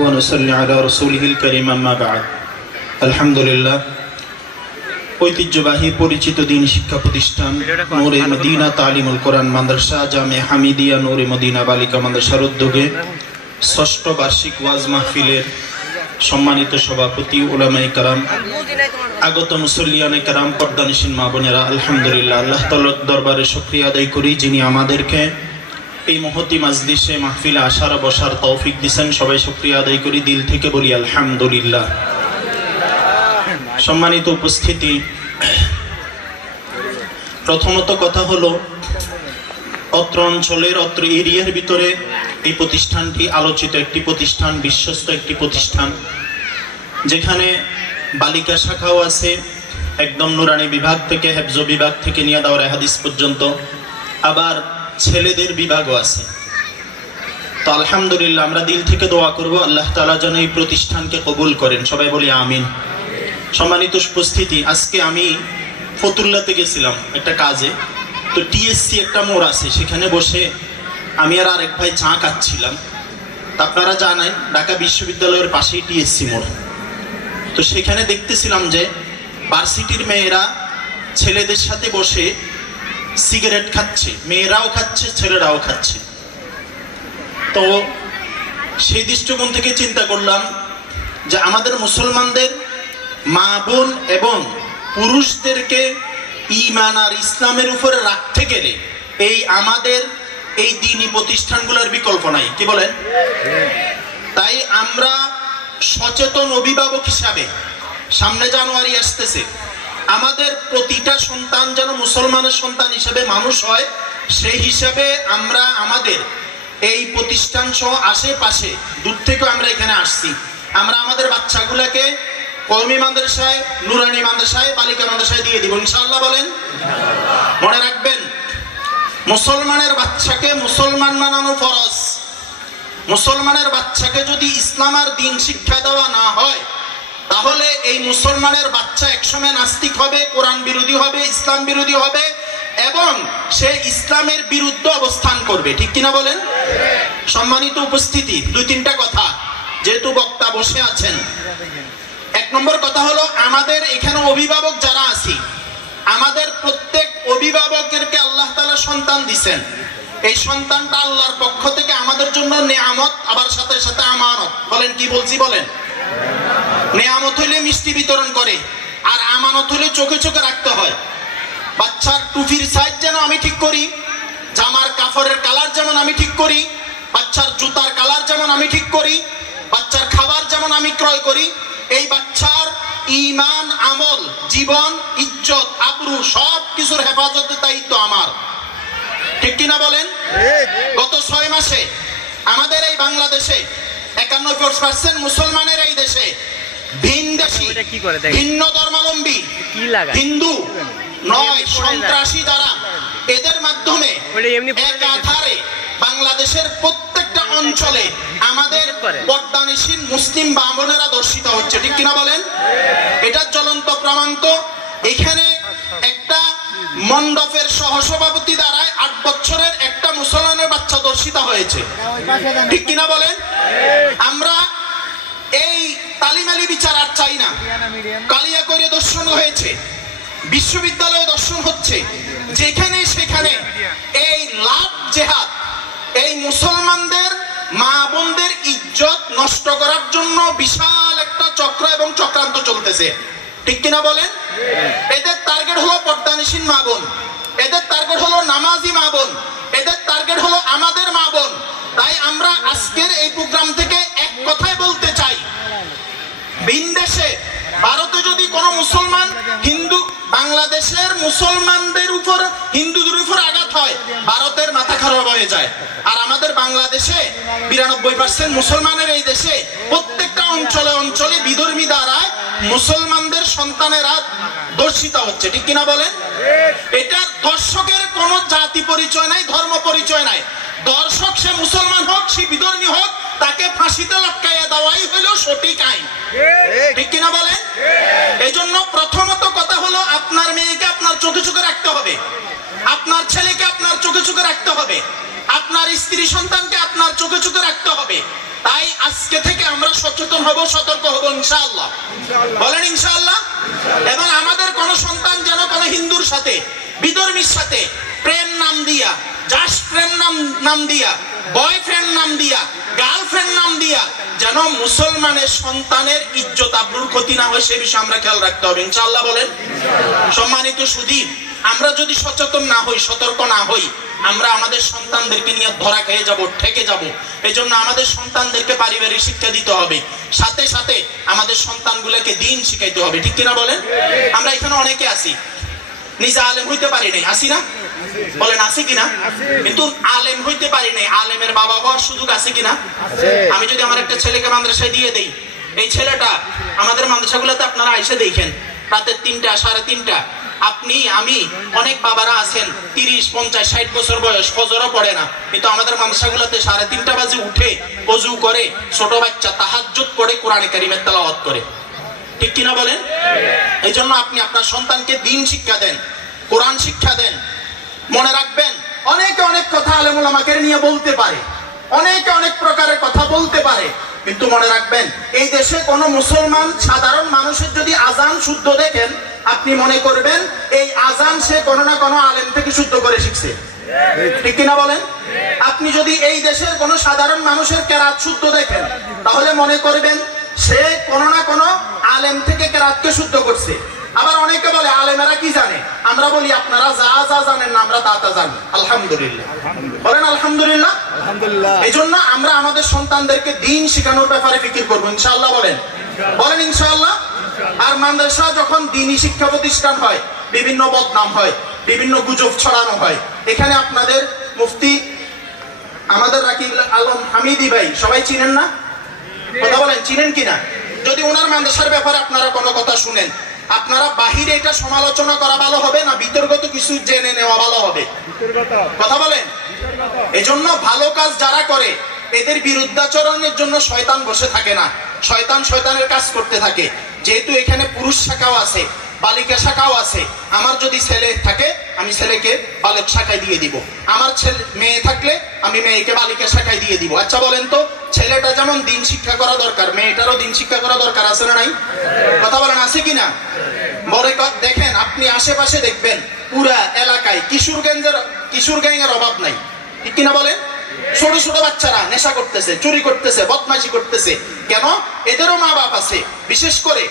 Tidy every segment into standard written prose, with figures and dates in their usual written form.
ونصلي على رسوله الكريم أما بعد الحمد لله ঐতিহ্যবাহী পরিচিত দিন শিক্ষা প্রতিষ্ঠান নূরে মদিনা তালিমুল কোরআন মাদ্রাসা জামে হামিদিয়া নূরে মদিনা বালিকা মাদ্রাসার উদ্যোগে ষষ্ঠ বার্ষিক ওয়াজ মাহফিলের সম্মানিত সভাপতি উলামায়ে কেরাম, আগত মুসল্লিয়ানে কেরাম, পর্দানিশীন মা বোনেরা, আলহামদুলিল্লাহ আল্লাহ তাআলার দরবারে শুকরিয়া আদায় করি যিনি আমাদেরকে এই মহতি মাজলিসে মাহফিলে আসার বসার তৌফিক দিয়েছেন। সবাই শুকরিয়া আদায় করি, দিল থেকে বলি আলহামদুলিল্লাহ। সম্মানিত উপস্থিতি, প্রথমত কথা হলো অত্র অঞ্চলের অত্র এরিয়ার ভিতরে এই প্রতিষ্ঠানটি আলোচিত একটি প্রতিষ্ঠান, বিশ্বস্ত একটি প্রতিষ্ঠান, যেখানে বালিকা শাখাও আছে, একদম নুরানি বিভাগ থেকে হেফজ বিভাগ থেকে নিয়ে দাওরায়ে হাদিস পর্যন্ত, আবার ছেলেদের বিভাগও আছে। তো আলহামদুলিল্লাহ আমরা দিল থেকে দোয়া করব আল্লাহ তাআলা যেন এই প্রতিষ্ঠানকে কবুল করেন। সবাই বলি আমিন। সম্মানিত উপস্থিতি, আজকে আমি ফতুল্লাতে গেছিলাম একটা কাজে। তো টিএসসি একটা মোড় আছে, সেখানে বসে আমি আর আরেক ভাই চা খাচ্ছিলাম। তা আপনারা জানেন ঢাকা বিশ্ববিদ্যালয়ের পাশেই টিএসসি মোড়। তো সেখানে দেখতেছিলাম যে ভার্সিটির মেয়েরা ছেলেদের সাথে বসে সিগারেট খাচ্ছে, মেয়েরাও খাচ্ছে ছেলেরাও খাচ্ছে। তো সেই দৃষ্টিকোণ থেকে চিন্তা করলাম যে আমাদের মুসলমানদের মা বোন এবং পুরুষদেরকে ঈমান আর ইসলামের উপরে রাখতে গেলে এই আমাদের এই দ্বীনি প্রতিষ্ঠানগুলোর বিকল্প নাই, কি বলেন? তাই আমরা সচেতন অভিভাবক হিসাবে, সামনে জানুয়ারি আসতেছে, আমাদের প্রতিটা সন্তান যেন মুসলমানের সন্তান হিসেবে মানুষ হয়, সেই হিসাবে আমরা আমাদের এই প্রতিষ্ঠান সহ আশেপাশে দূর থেকে আমরা এখানে আসছি। আমরা আমাদের বাচ্চাগুলোকে কওমি মাদ্রাসায়, নুরানি মাদ্রাসায়, বালিকা মাদ্রাসায় দিয়ে দিব ইনশাআল্লাহ। বলেন মনে রাখবেন, মুসলমানের বাচ্চাকে মুসলমান বানানো ফরজ। মুসলমানের বাচ্চাকে যদি ইসলাম আর দ্বীন শিক্ষা দেওয়া না হয়, তাহলে এই মুসলমানের বাচ্চা একসময় নাস্তিক হবে, কোরআন বিরোধী হবে, ইসলাম বিরোধী হবে এবং সে ইসলামের বিরুদ্ধে অবস্থান করবে। ঠিক কিনা বলেন? সম্মানিত উপস্থিতি, দুই তিনটা কথা, যেহেতু বক্তা বসে আছেন। এক নম্বর কথা হলো, আমাদের এখানে অভিভাবক যারা আছি, আমাদের প্রত্যেক অভিভাবকেরকে আল্লাহ তাআলা সন্তান দিবেন। এই সন্তানটা আল্লাহর পক্ষ থেকে আমাদের জন্য নেয়ামত, আবার সাথে সাথে আমানত। বলেন কি বলছি? বলেন। নেয়ামত হইলে মিষ্টি বিতরণ করে, আর আমানত হইলে চোখে চোখে রাখতে হয়। বাচ্চার টুপির সাইজ যেন আমি ঠিক করি, জামার কাপড়ের কালার যেমন আমি ঠিক করি, বাচ্চার জুতার কালার যেমন আমি ঠিক করি, বাচ্চার খাবার যেমন আমি ক্রয় করি, এই বাচ্চার ঈমান, আমল, জীবন, ইজ্জত, আবরু সব কিছুর হেফাজতের দায়িত্ব আমার। ঠিক কিনা বলেন? গত 6 মাসে আমাদের এই বাংলাদেশে 91% মুসলমানের এই দেশে ভিনদেশী, ভিন্ন ধর্মাবলম্বী, হিন্দু নয়, সন্ত্রাসী যারা, এদের মাধ্যমে একাধারে বাংলাদেশের প্রত্যেকটা অঞ্চলে আমাদের পর্দানিশীন মুসলিম বামনেরা দর্শিত হচ্ছে। ঠিক কিনা বলেন? এটার জ্বলন্ত প্রমাণ তো এখানে একটা মণ্ডপের সহসভাপতি দ্বারায় 8 বছরের একটা মুসলমানের বাচ্চা দর্শিত হয়েছে। ঠিক কিনা বলেন? আমরা এই তালিমালি বিচার আর চাই না। কালিয়া করে দর্শন হয়েছে, বিশ্ববিদ্যালয়ে দর্শন হচ্ছে, যেখানে সেখানে এই লাভ জেহাদ, এই মুসলমানদের মা বোনদের ইজ্জত নষ্ট করার জন্য বিশাল একটা চক্র এবং চক্রান্ত চলতেছে। ঠিক কিনা বলেন? এদের টার্গেট হলো পর্দানিশীন মা বোন, এদের টার্গেট হলো নামাজি মা বোন, এদের টার্গেট হলো আমাদের মা বোন। তাই আমরা আজকের এই প্রোগ্রাম থেকে এক কথাই বলতে চাই, ভিনদেশে ভারতে যদি কোনো মুসলমান হিন্দু, বাংলাদেশের মুসলমানদের উপর হিন্দুদের উপর আঘাত হয়, ভারতের মাথা খারাপ হয়ে যায়। আর আমাদের বাংলাদেশে 92% মুসলমানের এই দেশে প্রত্যেকটা অঞ্চলে অঞ্চলে বিধর্মী দ্বারা মুসলমানদের সন্তানেরা দর্শিত হচ্ছে। ঠিক কিনা বলেন? এটা দর্শকের কোনো জাতি পরিচয় নাই, ধর্ম পরিচয় নাই। দর্শক সে মুসলমান হোক, সে বিধর্মী হোক, তাকে ফাঁসিতে লটকাইয়া দেওয়াই হলো সঠিক আইন। ঠিক কিনা বলেন? এই জন্য প্রথমত কথা হলো, আপনার মেয়েকে আপনার চোখে চোখে রাখতে হবে, আপনার ছেলেকে আপনার চোখে চোখে রাখতে হবে, আপনার স্ত্রী সন্তানকে আপনার চোখে চোখে রাখতে হবে। তাই আজকে থেকে আমরা হব, সতর্ক হব ইনশাআল্লাহ। বলেন ইনশাআল্লাহ। এবং আমাদের কোন সন্তান যেন কোন হিন্দুর সাথে, বিধর্মীর সাথে প্রেম নাম দিয়া, জাস্ট প্রেম নাম দিয়া, বয়ফ্রেন্ড নাম দিয়া, গার্লফ্রেন্ড নাম দিয়া যেন মুসলমানের সন্তানের ইজ্জত আবরুর ক্ষতি না হয়, সে বিষয়ে আমরা খেয়াল রাখতে হবে ইনশাআল্লাহ। বলেন। সম্মানিত সুধী, আমরা যদি সচেতন না হই, সতর্ক না হই, আমরা আমাদের সন্তানদেরকে নিয়ে ধরা খেয়ে যাব, ঠেকে যাব। এই জন্য আমাদের সন্তানদেরকে পারিবারিক শিক্ষা দিতে হবে, সাথে সাথে আমাদের সন্তানগুলোকে দিন শিখাইতে হবে। ঠিক কিনা বলেন? আমরা এখানে অনেকে আছি, নিজে আলেম হইতে পারি নাই, আসি না? বলেন আসি কিনা? কিন্তু আলেম হইতে পারি নাই, আলেমের বাবা হওয়ার সুযোগ আছে কিনা? আমি যদি আমার একটা ছেলেকে মাদ্রাসায় দিয়ে দেই, এই ছেলেটা আমাদের মাদ্রাসাগুলোতে আপনারা এসে দেখেন রাতের 3টা, 3:30, আপনি, আমি, অনেক বাবারা আছেন 30, 50, 60 বছর বয়স, ফজরও পড়ে না, কিন্তু আমাদের মাদ্রাসাগুলোতে 3:30 বাজে উঠে ওযু করে ছোট বাচ্চা তাহাজ্জুদ করে কোরআনে কারীমের তেলাওয়াত করে। ঠিক কিনা বলেন? এই জন্য আপনি আপনার সন্তানকে দিন শিক্ষা দেন, কোরআন শিক্ষা দেন। মনে রাখবেন, অনেকে অনেক কথা আলেম ওলামাকে নিয়ে বলতে পারে, অনেকে অনেক প্রকারের কথা বলতে পারে, কিন্তু মনে রাখবেন এই দেশে কোন মুসলমান সাধারণ মানুষের যদি আজান শুদ্ধ দেখেন, আপনি মনে করবেন এই আজান সে কোনো না কোনো আলেম থেকে শুদ্ধ করে শিখছে। ঠিক কিনা বলেন? আপনি যদি এই দেশের কোন সাধারণ মানুষের কেরাত শুদ্ধ দেখেন, তাহলে মনে করবেন সে কোনো না কোনো আলেম থেকে কেরাতকে শুদ্ধ করছে। আবার অনেকে বলে আলেমেরা কি জানে, আমরা বলি আপনারা যা যা জানেন না, আমরা তা তা জানি। আলহামদুলিল্লাহ। বলেন আলহামদুলিল্লাহ। এই জন্য আমরা আমাদের সন্তানদেরকে দিন শেখানোর ব্যাপারে ফিকির করবো ইনশাআল্লাহ। বলেন। বলেন ইনশাআল্লাহ। আর মাদ্রাসা যখন দ্বীনি শিক্ষা প্রতিষ্ঠান হয়, বিভিন্ন বদনাম হয়, বিভিন্ন গুজব ছড়ানো হয়। এখানে আপনাদের মুফতি আমাদের রাকিব আলম হামিদি ভাই সবাই চিনেন না? কথা বলেন, চিনেন কিনা? যদি ওনার মাদ্রাসার ব্যাপারে আপনারা কোনো কথা শুনেন, আপনারা বাহিরে এটা সমালোচনা করা ভালো হবে না বিতর্কত কিছু জেনে নেওয়া ভালো হবে? কথা বলেন। এজন্য ভালো কাজ যারা করে এদের বিরুদ্ধাচরণের জন্য শয়তান বসে থাকে না, শয়তান শয়তানের কাজ করতে থাকে। যেহেতু এখানে পুরুষ শাখাও আছে, বালিকা শাখাও আছে, আমার যদি ছেলে থাকে আমি ছেলেকে বালক শাখায় দিয়ে দিব, আমার ছেলে মেয়ে থাকলে আমি মেয়েকে বালিকা শাখায় দিয়ে দিব। আচ্ছা বলেন তো, ছেলেটা যেমন দিন শিক্ষা করা দরকার, মেয়েটারও দিন শিক্ষা করা দরকার আছে না নাই? কথা বলেন, আছে কিনা? বড় দেখেন, আপনি আশেপাশে দেখবেন পুরা এলাকায় কিশোর গ্যাংয়ের অভাব নাই। ঠিক কিনা বলেন? ছোট ছোট বাচ্চারা নেশা করতেছে, চুরি করতেছে, বদমাইশি করতেছে। কেন? এদেরও মা বাপ আছে। বিশেষ করে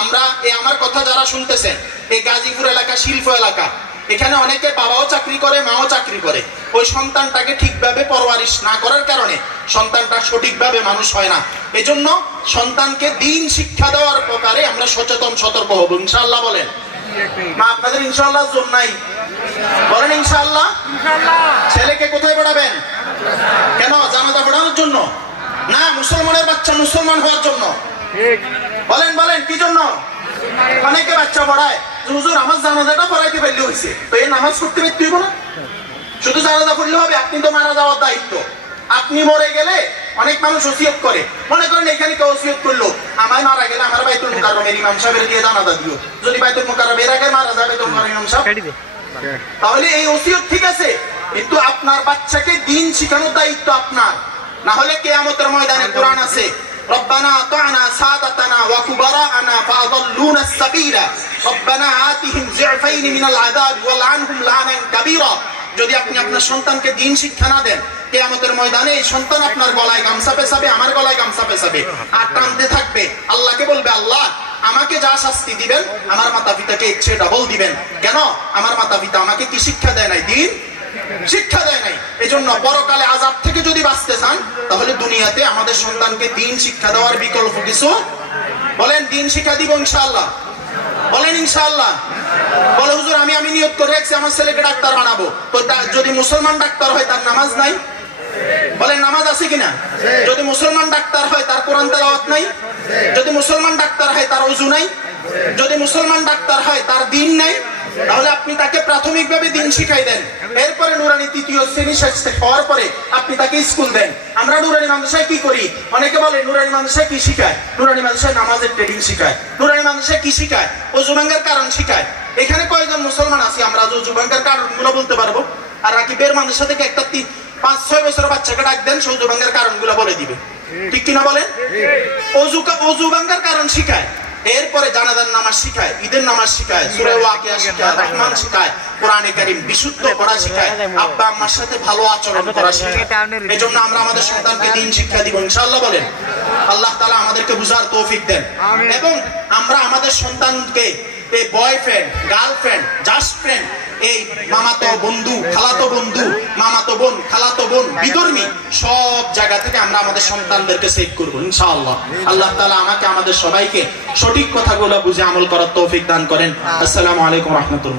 আমরা আমার কথা যারা শুনতেছেন, এই গাজীপুর এলাকা, শিল্প এলাকা, এখানে অনেকে বাবাও চাকরি করে, মাও চাকরি করে। ওই সন্তানটাকে ঠিকভাবে পরওয়ারিশ না করার কারণে সন্তানটা সঠিকভাবে মানুষ হয় না। এজন্য সন্তানকে দিন শিক্ষা দেওয়ার ব্যাপারে আমরা সচেতন, সতর্ক হব ইনশাআল্লাহ। বলেন। মা আপনাদের ইনশাআল্লাহ জোর নাই? বলেন ইনশাআল্লাহ। ছেলেকে কোথায় পড়াবেন? কেন? জানাজা পড়ানোর জন্য না, মুসলমানের বাচ্চা মুসলমান হওয়ার জন্য। বলেন বলেন, কি জন্য? অনেকে বাচ্চা পড়ায় হুজুর আমার জানাজাটা পড়াইতে পারলে হয়েছে, তো এই নামাজ পড়তে পারতে হইব না? শুধু জানাজা পড়লে হবে? আপনি তো মারা যাওয়ার দায়িত্ব। আপনি মরে গেলে অনেক মানুষ ওসিয়ত করে, মনে করেন এখানে কেউ ওসিয়ত করলো আমায় মারা গেলে আমার বাইতুল মুকাররমের ইমাম সাহেবের দিয়ে জানাজা দিও। যদি বাইতুল মুকাররমের আগে মারা যাবে তো ইমাম সাহেব, তাহলে এই ওসিয়ত ঠিক আছে, কিন্তু আপনার বাচ্চাকে দিন শেখানোর দায়িত্ব আপনার। না হলে কিয়ামতের ময়দানে কোরআন আছে, রব্বানা আতা'না সাদাতানা ওয়া কুবারা'না ফাআদাল্লুনা আস-সাবিলা রব্বানা আতিহিম যি'ফাইনি মিনাল আযাব ওয়া আনহুম লা'নান কাবীরা। যদি আপনি আপনার সন্তানকে দিন শিক্ষা না দেন, কিয়ামতের ময়দানে এই সন্তান আপনার গলায় গামছা পেছাবে, আমার গলায় গামছা পেছাবে, আর টানতে থাকবে। আল্লাহকে বলবে, আল্লাহ আমাকে যা শাস্তি দিবেন আমার মাতা পিতাকে ইচ্ছে ডাবল দিবেন। কেন? আমার মাতা পিতা আমাকে কি শিক্ষা দেয় নাই? দিন শিক্ষা দেয় নাই। এজন্য পরকালে আযাব থেকে যদি বাঁচতে চান, তাহলে দুনিয়াতে আমাদের সন্তানকে দিন শিক্ষা দেওয়ার বিকল্প কিছু। বলেন, দিন শিক্ষা দিব ইনশাআল্লাহ। বলেন ইনশাআল্লাহ। বলে হুজুর আমি নিয়ত করে রাখছি আমার ছেলেকে ডাক্তার বানাবো, তো যদি মুসলমান ডাক্তার হয় তার নামাজ নাই? বলেন নামাজ আছে কিনা? যদি মুসলমান ডাক্তার হয় তার কোরআন তেলাওয়াত নাই? যদি মুসলমান ডাক্তার হয় তার ওযু নাই? যদি মুসলমান ডাক্তার হয় তার দিন নাই? তাহলে আপনি তাকে প্রাথমিকভাবে দিন শিখাই দেন, এরপরে নুরানি 3য় শ্রেণী শেষ হওয়ার পরে আপনি তাকে স্কুল দেন। আমরা নুরানি মাদ্রাসায় কি করি? অনেকে বলে নুরানি মাদ্রাসায় কি শিখায়? নুরানি মাদ্রাসায় নামাজের ট্রেনিং শিখায়। নুরানি মাদ্রাসায় কি শিখায়? ওযু ভাঙার কারণ শিখায়। এখানে কয়জন মুসলমান আছি আমরা ওযু ভাঙার কারণগুলো বলতে পারবো? আর রাকিবের মাদ্রাসা থেকে একটা 5-6 বছরের বাচ্চাকে ডাক দেন, ওযু ভাঙার কারণগুলো বলে দিবে। ঠিক কিনা বলেন? অজু ভাঙ্গার কারণ শিখায়, এরপরে জানাজার নামাজ শিখায়, ঈদের নামাজ শিখায়, সূরা ওয়াকিয়া শিখায়, রহমান শিখায়, কোরআনে কারীম বিশুদ্ধ পড়া শিখায়, আব্বা আম্মার সাথে ভালো আচরণ করা শিখায়। এজন্য আমরা আমাদের সন্তানকে দ্বীন শিক্ষা দিব ইনশাআল্লাহ বলেন। আল্লাহ তাআলা আমাদেরকে বুঝার তৌফিক দেন এবং আমরা আমাদের সন্তানকে এই বয়ফ্রেন্ড, গার্লফ্রেন্ড, জাস্ট ফ্রেন্ড, এই মামাতো বন্ধু, খালাতো বন্ধু, মামাতো বোন, খালাতো বোন, বিধর্মী সব জায়গা থেকে আমরা আমাদের সন্তানদেরকে সেভ করবো ইনশাআল্লাহ। আল্লাহ তাআলা আমাকে আমাদের সবাইকে সঠিক কথাগুলো বুঝে আমল করার তৌফিক দান করেন। আসসালামু আলাইকুম ওয়া রাহমাতুল্লাহ।